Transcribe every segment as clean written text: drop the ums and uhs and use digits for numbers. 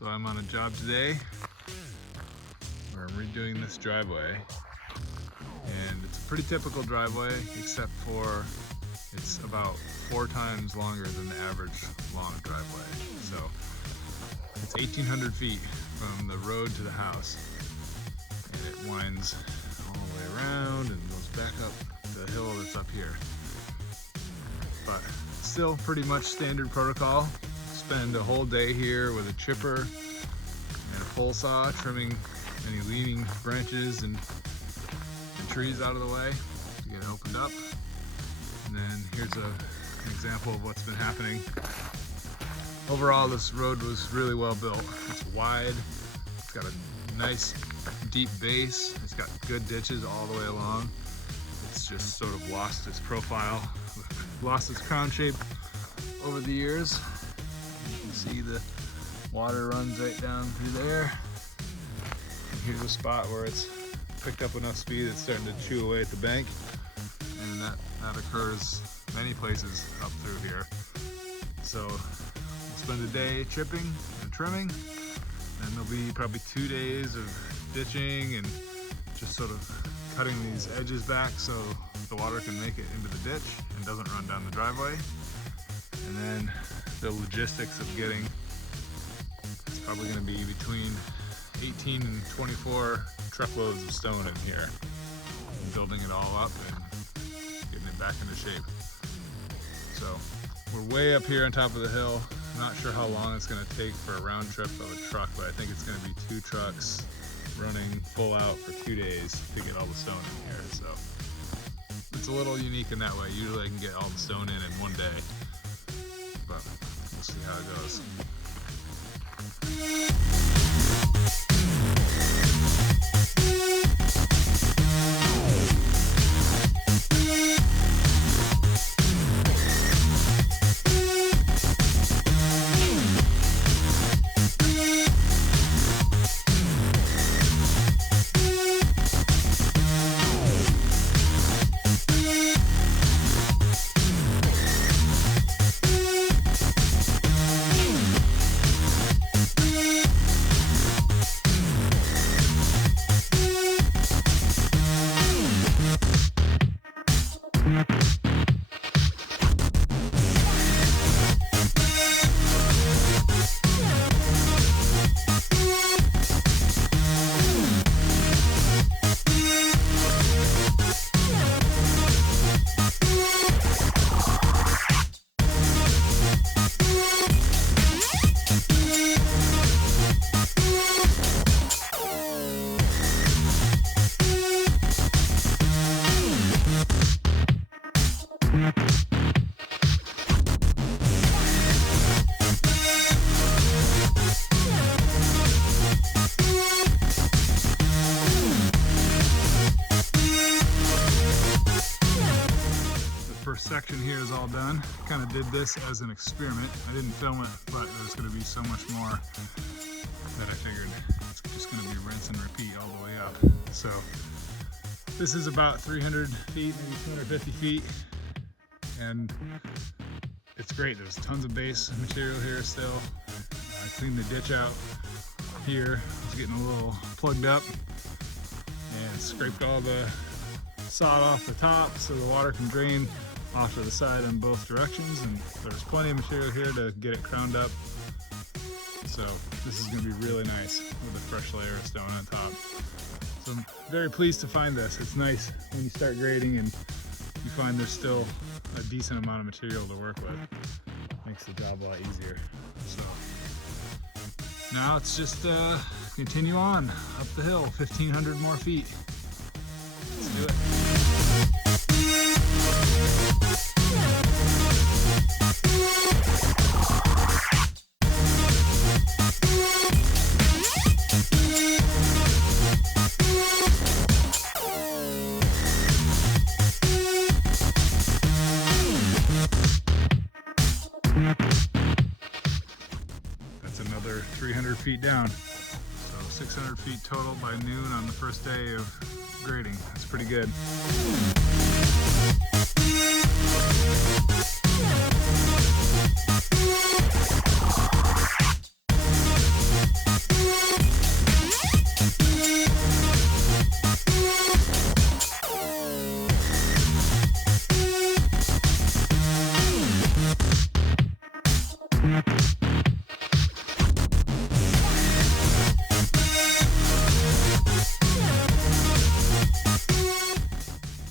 So I'm on a job today where I'm redoing this driveway, and it's a pretty typical driveway except for it's about 4 times longer than the average long driveway. So it's 1,800 feet from the road to the house, and it winds all the way around and goes back up the hill that's up here. But still pretty much standard protocol. Spend a whole day here with a chipper and a pole saw trimming any leaning branches and trees out of the way to get it opened up. And then here's an example of what's been happening. Overall, this road was really well built. It's wide, it's got a nice deep base, it's got good ditches all the way along. It's just sort of lost its profile, lost its crown shape over the years. You can see the water runs right down through there. And here's a spot where it's picked up enough speed it's starting to chew away at the bank, and that occurs many places up through here. So we'll spend a day chipping and trimming, and there'll be probably 2 days of ditching and just sort of cutting these edges back so the water can make it into the ditch and doesn't run down the driveway. And then the logistics of getting, it's probably going to be between 18 and 24 truckloads of stone in here, and building it all up and getting it back into shape. So we're way up here on top of the hill. I'm not sure how long it's going to take for a round trip of a truck, but I think it's going to be 2 trucks running full out for 2 days to get all the stone in here. So it's a little unique in that way. Usually I can get all the stone in 1 day, but we'll see how it goes. First section here is all done. Kind of did this as an experiment. I didn't film it, but there's going to be so much more that I figured it's just going to be rinse and repeat all the way up. So this is about 300 feet, maybe 250 feet, and it's great. There's tons of base material here still. I cleaned the ditch out here. It's getting a little plugged up, and scraped all the sod off the top so the water can drain off to the side in both directions, and there's plenty of material here to get it crowned up. So this is going to be really nice with a fresh layer of stone on top. So I'm very pleased to find this. It's nice when you start grading and you find there's still a decent amount of material to work with. Makes the job a lot easier. So now it's just continue on up the hill, 1,500 more feet. Let's do it. That's another 300 feet down. So 600 feet total by noon on the first day of grading. That's pretty good.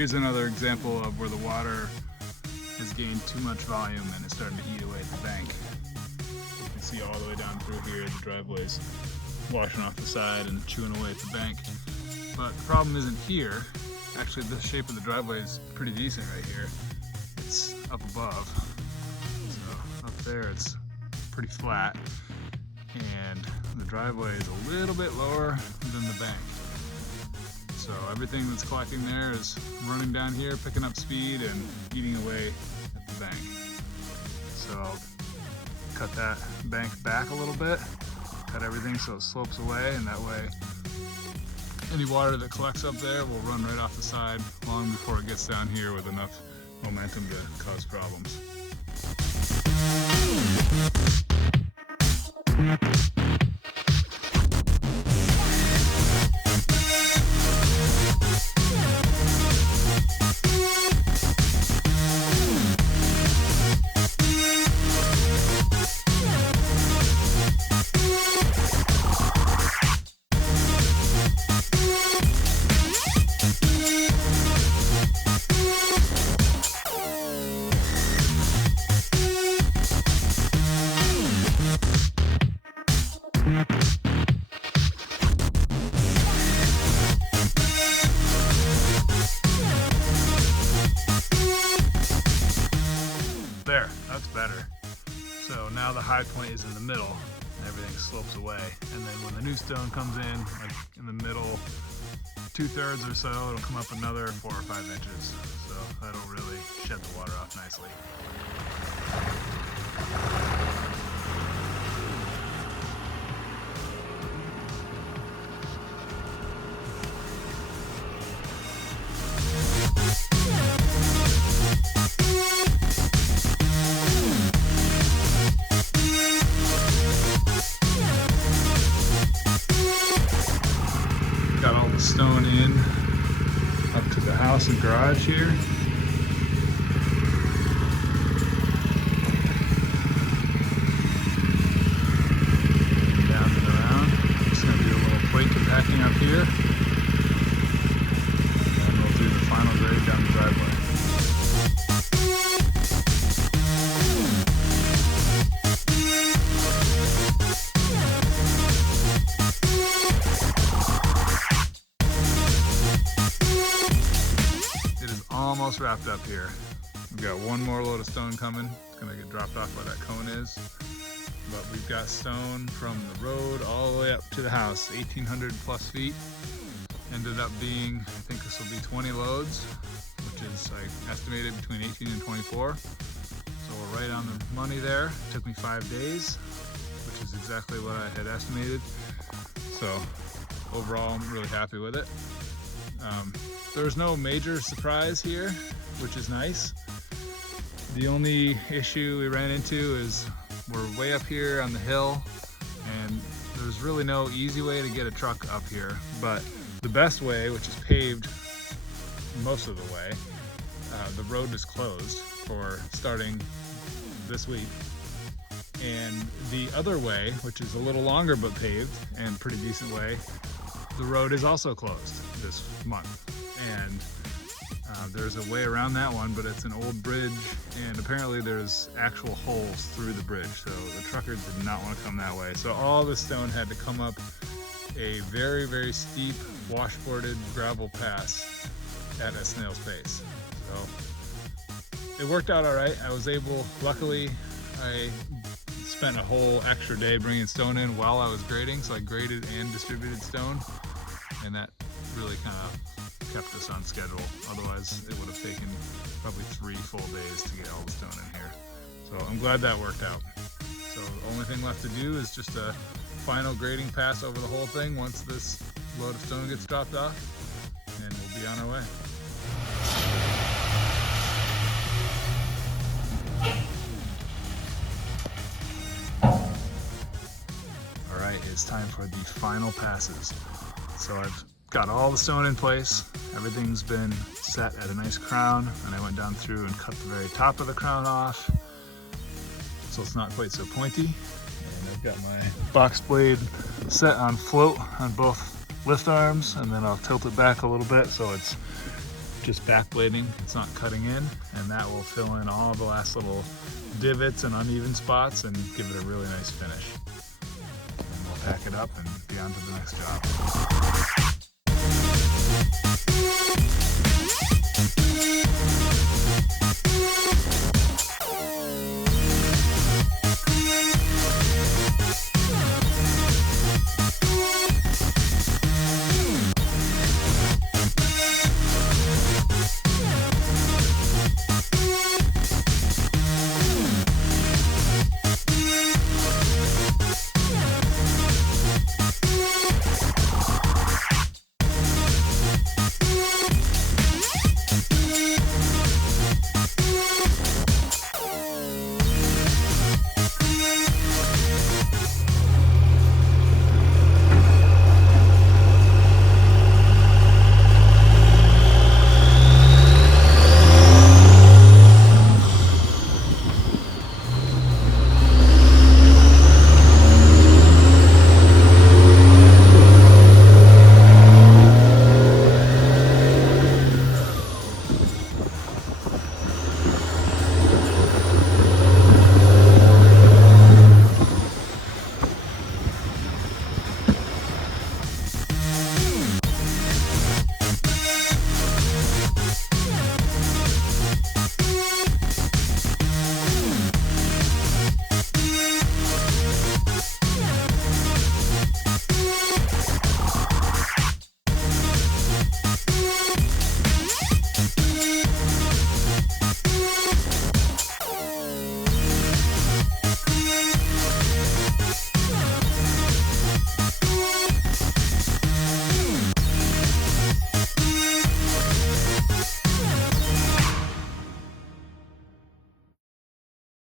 Here's another example of where the water has gained too much volume and is starting to eat away at the bank. You can see all the way down through here, the driveway's washing off the side and chewing away at the bank. But the problem isn't here. Actually, the shape of the driveway is pretty decent right here. It's up above. So up there it's pretty flat. And the driveway is a little bit lower than the bank. So everything that's collecting there is running down here, picking up speed and eating away at the bank. So I'll cut that bank back a little bit, cut everything so it slopes away, and that way any water that collects up there will run right off the side long before it gets down here with enough momentum to cause problems. There, that's better. So now the high point is in the middle and everything slopes away. And then when the new stone comes in, like in the middle 2/3 or so, it'll come up another 4 or 5 inches. So that'll really shed the water off nicely. Got all the stone in up to the house and garage here. Down and around. Just going to do a little plate compacting up here. And we'll do the final grade down the driveway. Almost wrapped up here. We've got one more load of stone coming. It's gonna get dropped off where that cone is. But we've got stone from the road all the way up to the house, 1,800 plus feet. Ended up being, I think this will be 20 loads, which is I estimated between 18 and 24. So we're right on the money there. It took me 5 days, which is exactly what I had estimated. So overall, I'm really happy with it. There's no major surprise here, which is nice. The only issue we ran into is we're way up here on the hill and there's really no easy way to get a truck up here. But the best way, which is paved most of the way, the road is closed for starting this week. And the other way, which is a little longer but paved and pretty decent way, the road is also closed this month. And there's a way around that one, but it's an old bridge and apparently there's actual holes through the bridge. So the trucker did not want to come that way. So all the stone had to come up a very, very steep washboarded gravel pass at a snail's pace. So it worked out all right. I was able, luckily, I spent a whole extra day bringing stone in while I was grading. So I graded and distributed stone, and that really kind of kept us on schedule. Otherwise, it would have taken probably 3 full days to get all the stone in here. So I'm glad that worked out. So the only thing left to do is just a final grading pass over the whole thing once this load of stone gets dropped off, and we'll be on our way. All right, it's time for the final passes. So I've got all the stone in place. Everything's been set at a nice crown, and I went down through and cut the very top of the crown off so it's not quite so pointy. And I've got my box blade set on float on both lift arms, and then I'll tilt it back a little bit so it's just backblading, it's not cutting in, and that will fill in all the last little divots and uneven spots and give it a really nice finish. And we'll pack it up and be on to the next job.